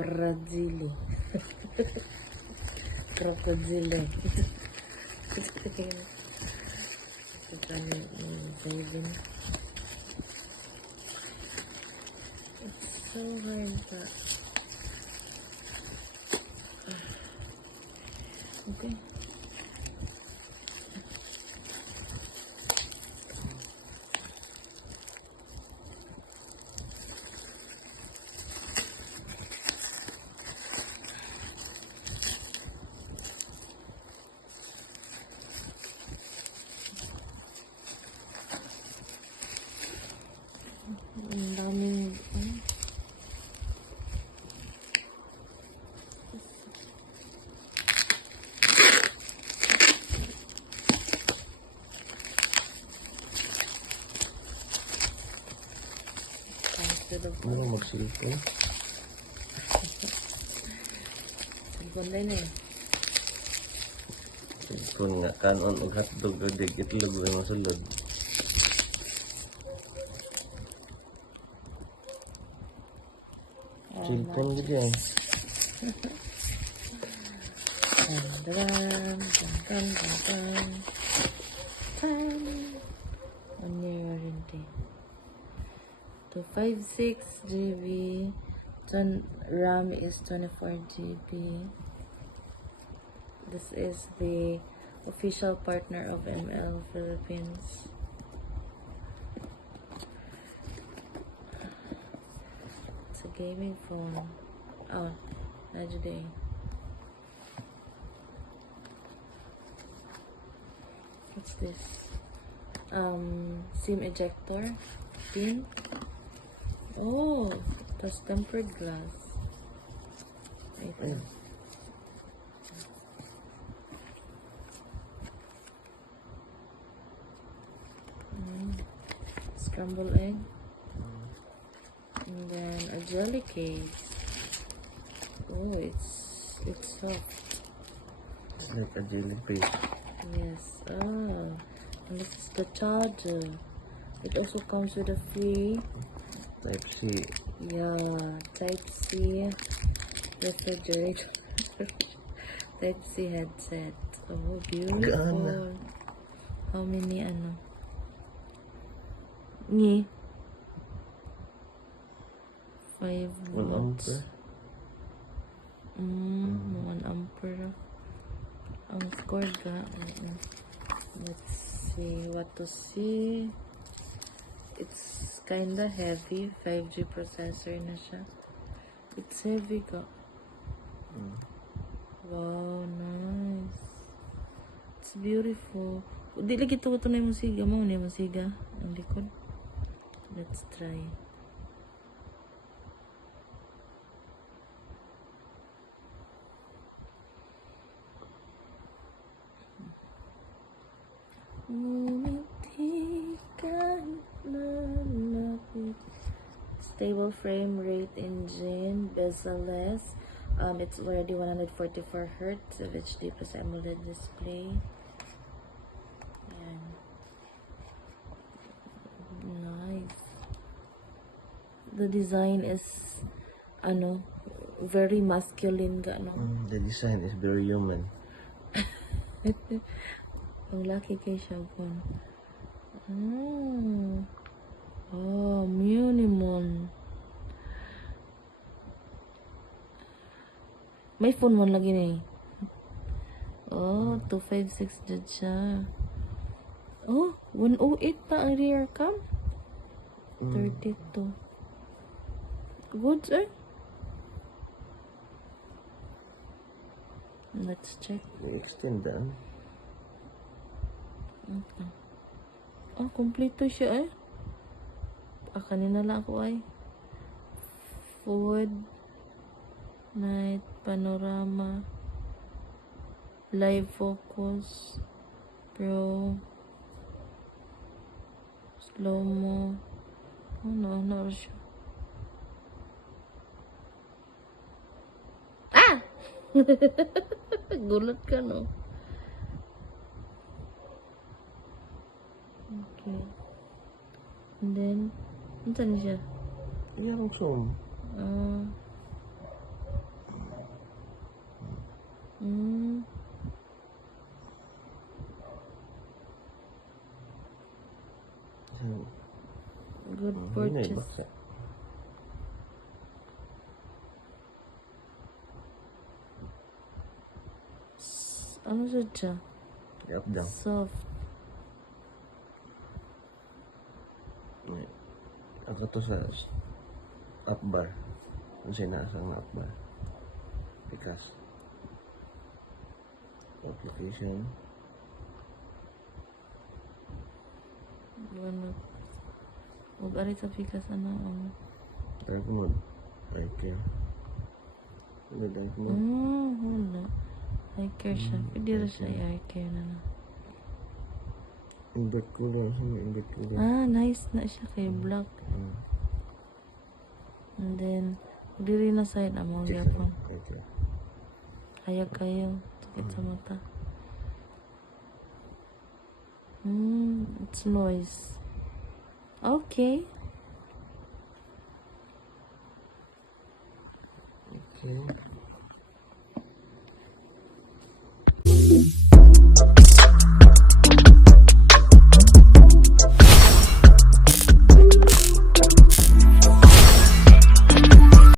Brazili. Crocodile. Saving. It's so hard but okay. Ang daming Ano magsilpon? Silpon din eh. Silpon nga kanon og hotdog o dig itlog ang masulod. Silpon gid ay. Dun. 1 year warranty. 256 GB. RAM is 24 GB. This is the official partner of ML Philippines. It's a gaming phone. Oh, Najday. What's this? SIM ejector pin. Oh, that's tempered glass. Wait. Scrambled egg. And then a jelly case. Oh, it's soft. It's like a jellyfish. Yes. Oh, and this is the charger. It also comes with a free Type-C. Yeah, Type-C refrigerator. Type-C headset. Oh, beautiful. Gana. How many Ni? 5 1 watts. ampere. 1 ampere. Ang score ka. Let's see what to see. It's kinda heavy. 5G processor na siya. It's heavy ka. Wow, nice. It's beautiful. Di lagi ito na yung musiga mo. Ano yung musiga? Ang likod. Let's try. Stable frame rate engine, bezel-less. It's already 144 Hz of HD plus AMOLED display. Ayan. Nice. The design is very masculine ka, no? The design is very human. Ang laki kay siya po. Oh, Munimon. May phone mo lagi na eh. Oh, 256 dyan siya. Oh, 108 pa ang rear cam. 32. Good, sir. Let's check. I-extend that. Okay. Oh, kompleto siya eh. Kanina lang ako ay. Forward. Night. Panorama. Live focus. Pro. Slow mo. Ano siya. Ah! Gulat ka, no? Okay. And then, ano siya? Iyarong zoom. Mm. So, Good yun na purchase. baksa. Ano siya? Up down. Soft. Ako to sa up bar. Kung sinasa ng up bar. Pikas. Application. Ano? Huwag ari sa pikas ano. Dark mode. Eye care. Ano dark mode? Wala. Eye care siya. Pwede rin siya eye care na na. Invert color. Saan may invert color? Nice na siya kay black. And then, diri na side among yapon. Okay. Hayag kayo. Sakit sa mata. It's noise. Okay. Okay.